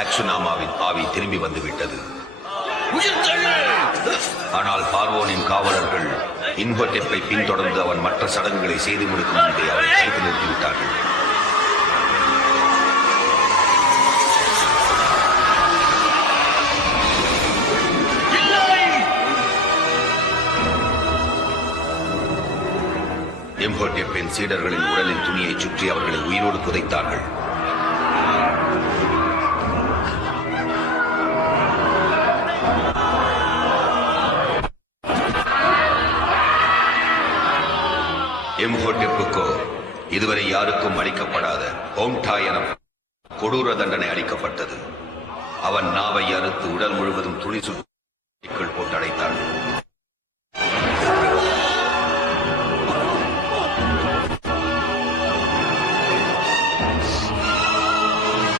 ஆக்சுனாமாவின் ஆவி திரும்பி வந்துவிட்டது. ஆனால் பார்வோனின் காவலர்கள் இன்ஹோடெப்பை பின்தொடர்ந்து அவன் மற்ற சடங்குகளை செய்து முடிக்கும் முன்பே அவரை கைது நிறுத்திவிட்டார்கள். இம்ஹோடெப்பின் சீடர்களின் உடலின் துணியை சுற்றி அவர்களை உயிரோடு புதைத்தார்கள். இம்ஹோடெப்புக்கோ இதுவரை யாருக்கும் அளிக்கப்படாத ஹோம்டா என கொடூர தண்டனை அளிக்கப்பட்டது. அவன் நாவை அறுத்து உடல் முழுவதும் துணி சுற்றிக்குள் போட்டு அடைத்தார்.